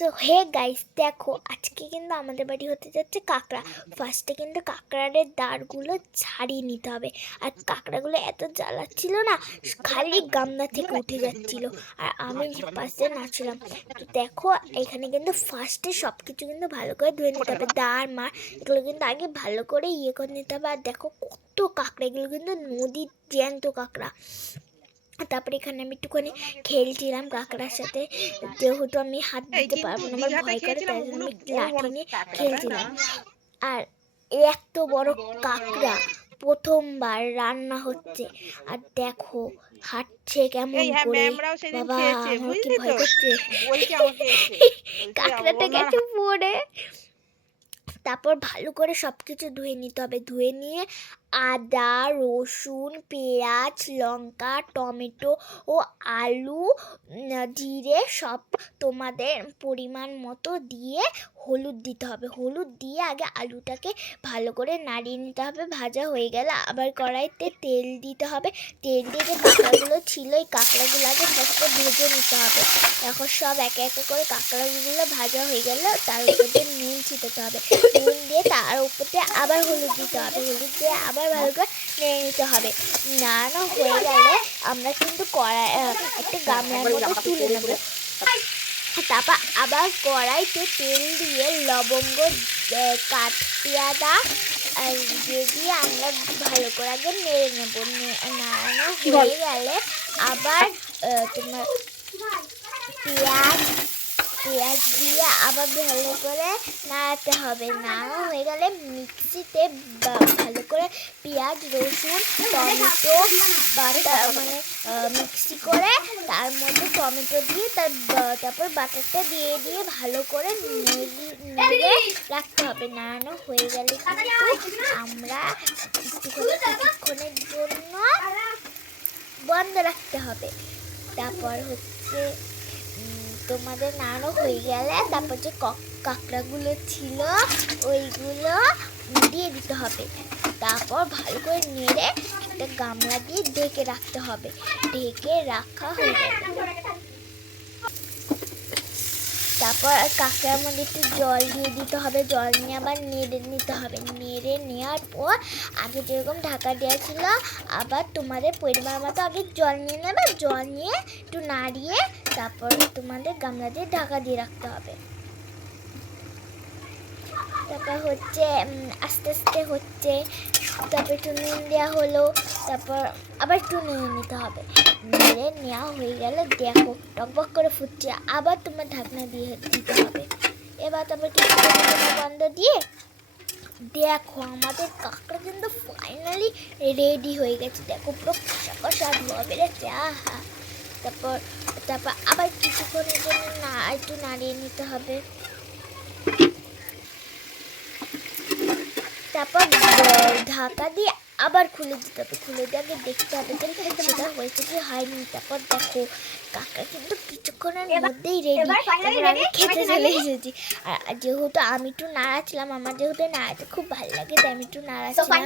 তো hey guys, দেখো আজকে কিন্তু আমাদের বাড়ি হতে যাচ্ছে কাঁকড়া। ফার্স্টে কিন্তু কাঁকড়ারের দাঁড়গুলো ছাড়িয়ে নিতে হবে। আর কাঁকড়াগুলো এত জ্বালাচ্ছিল না, খালি গামলা থেকে উঠে যাচ্ছিল। আর আমি যে পাশে নাচছিলাম। তো দেখো এখানে কিন্তু ফার্স্টে সব কিছু কিন্তু ভালো করে ধুয়ে নিতে হবে। দাঁড় মার এগুলো কিন্তু আগে ভালো করে করে নিতে হবে। আর দেখো কত কাঁকড়া, এগুলো কিন্তু নদীর জ্যান্ত কাঁকড়া। তারপরে এখানে আমি একটুখানি খেলছিলাম কাঁকড়ার সাথে, যেহেতু আমি হাত দিতে পারবো না, আমার ভয় করে, তাই জন্য আমি লাঠি নিয়ে খেলছিলাম। আর এত বড় কাঁকড়া প্রথমবার রান্না হচ্ছে, আর দেখো হাঁটছে কেমন করে। বাবা, আমার কি ভয় করছে। কাঁকড়াটা গেছে পড়ে। তারপর ভালো করে সব কিছু ধুয়ে নিতে হবে। ধুয়ে নিয়ে আদা, রসুন, পেঁয়াজ, লঙ্কা, টমেটো ও আলু, জিরে সব তোমাদের পরিমাণ মতো দিয়ে হলুদ দিতে হবে। হলুদ দিয়ে আগে আলুটাকে ভালো করে নাড়িয়ে নিতে হবে। ভাজা হয়ে গেলে আবার কড়াইতে তেল দিতে হবে। তেল দিয়ে যে কাঁকড়াগুলো ছিল, এই কাঁকড়াগুলো আগে ফার্স্টে ভেজে নিতে হবে। এখন সব একে একে করে কাঁকড়াগুলো ভাজা হয়ে গেলে তার উপর দিয়ে নুন ছিটাতে হবে। নুন দিয়ে তার উপর দিয়ে আবার হলুদ দিতে হবে। হলুদ দিয়ে আবার ভালো করে নেড়ে নিতে হবে। নাড়ানো হয়ে গেলে আমরা কিন্তু একটা গামলার মধ্যে তুলে নেব। তারপর আবার কড়াইতে তেল দিয়ে লবঙ্গ, কাঠপিয়াদা দিয়ে আমরা ভালো করে আগে নেড়ে নেব। নাড়ানো হয়ে গেলে আবার তোমার পেঁয়াজ দিয়ে আবার ভালো করে নাড়াতে হবে। নাড়ানো হয়ে গেলে মিক্সিতে ভালো করে পেঁয়াজ, রসুন, টমেটো বাটা মিক্সি করে তার মধ্যে টমেটো দিয়ে তারপর বাটারটা দিয়ে ভালো করে নেড়ে রাখতে হবে। নাড়ানো হয়ে গেলে কিন্তু আমরা কিছুক্ষণের জন্য বন্ধ রাখতে হবে। তারপর হচ্ছে তোমাদের নাড়ানো হয়ে গেলে তারপর যে কাঁকড়াগুলো ছিল ওইগুলো দিয়ে দিতে হবে। তারপর ভালো করে নেড়ে একটা গামলা দিয়ে ঢেকে রাখতে হবে। ঢেকে রাখা হয়ে গেলে তারপর কাঁকড়ার মধ্যে একটু জল দিয়ে দিতে হবে। জল নিয়ে আবার নেড়ে নিতে হবে। নেড়ে নেওয়ার পর আগে যেরকম ঢাকা দেওয়া ছিল, আবার তোমাদের পরিমাণ মতো আগে জল নিয়ে নেবে। জল নিয়ে একটু নাড়িয়ে তারপর তোমাদের গামলা দিয়ে ঢাকা দিয়ে রাখতে হবে। তারপর হচ্ছে আস্তে আস্তে হচ্ছে, তারপর একটু নুন দেওয়া হলো। তারপর আবার একটু নেড়ে নিতে হবে। নেড়ে নেওয়া হয়ে গেলে দেখো টকবক করে ফুটছে, আবার তোমার ঢাকনা দিয়ে দিতে হবে। এবার তারপর কিছু বন্ধ দিয়ে দেখো আমাদের কাঁকড়া কিন্তু ফাইনালি রেডি হয়ে গেছে। দেখো পুরো কষা কষা ধোয়া বেড়েছে। আহা, তারপর আবার কিছুক্ষণের জন্য একটু নাড়িয়ে নিতে হবে। তারপর ঢাকা দিয়ে আবার খুলে দিতে হবে। খুলে দিয়ে আগে দেখতে হবে যে সেটা হয়েছে কি হয়নি। তারপর দেখো কাঁকড়া কিন্তু কিছুক্ষণের মধ্যেই রেডি। তারপর আমি খেতে চলে এসেছি। আর যেহেতু আমি একটু নাড়াচ্ছিলাম, আমার যেহেতু নাড়াতে খুব ভালো লাগে, তাই আমি একটু নাড়াচ্ছিলাম।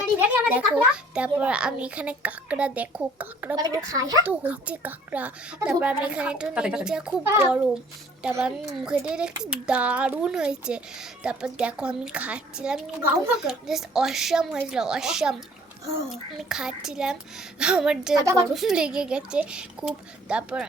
দেখো তারপর আমি এখানে কাঁকড়া, দেখো কাঁকড়া পুরো খাইতো হয়েছে কাঁকড়া। তারপর আমি এখানে একটু নিয়েছি, খুব গরম। তারপর আমি মুখে দিয়ে দেখছি দারুণ হয়েছে। তারপর দেখো আমি খাচ্ছিলাম, জাস্ট অসাম হয়েছিল, অসাম। আমি খাচ্ছিলাম, আমার যে গরম লেগে গেছে খুব। তারপর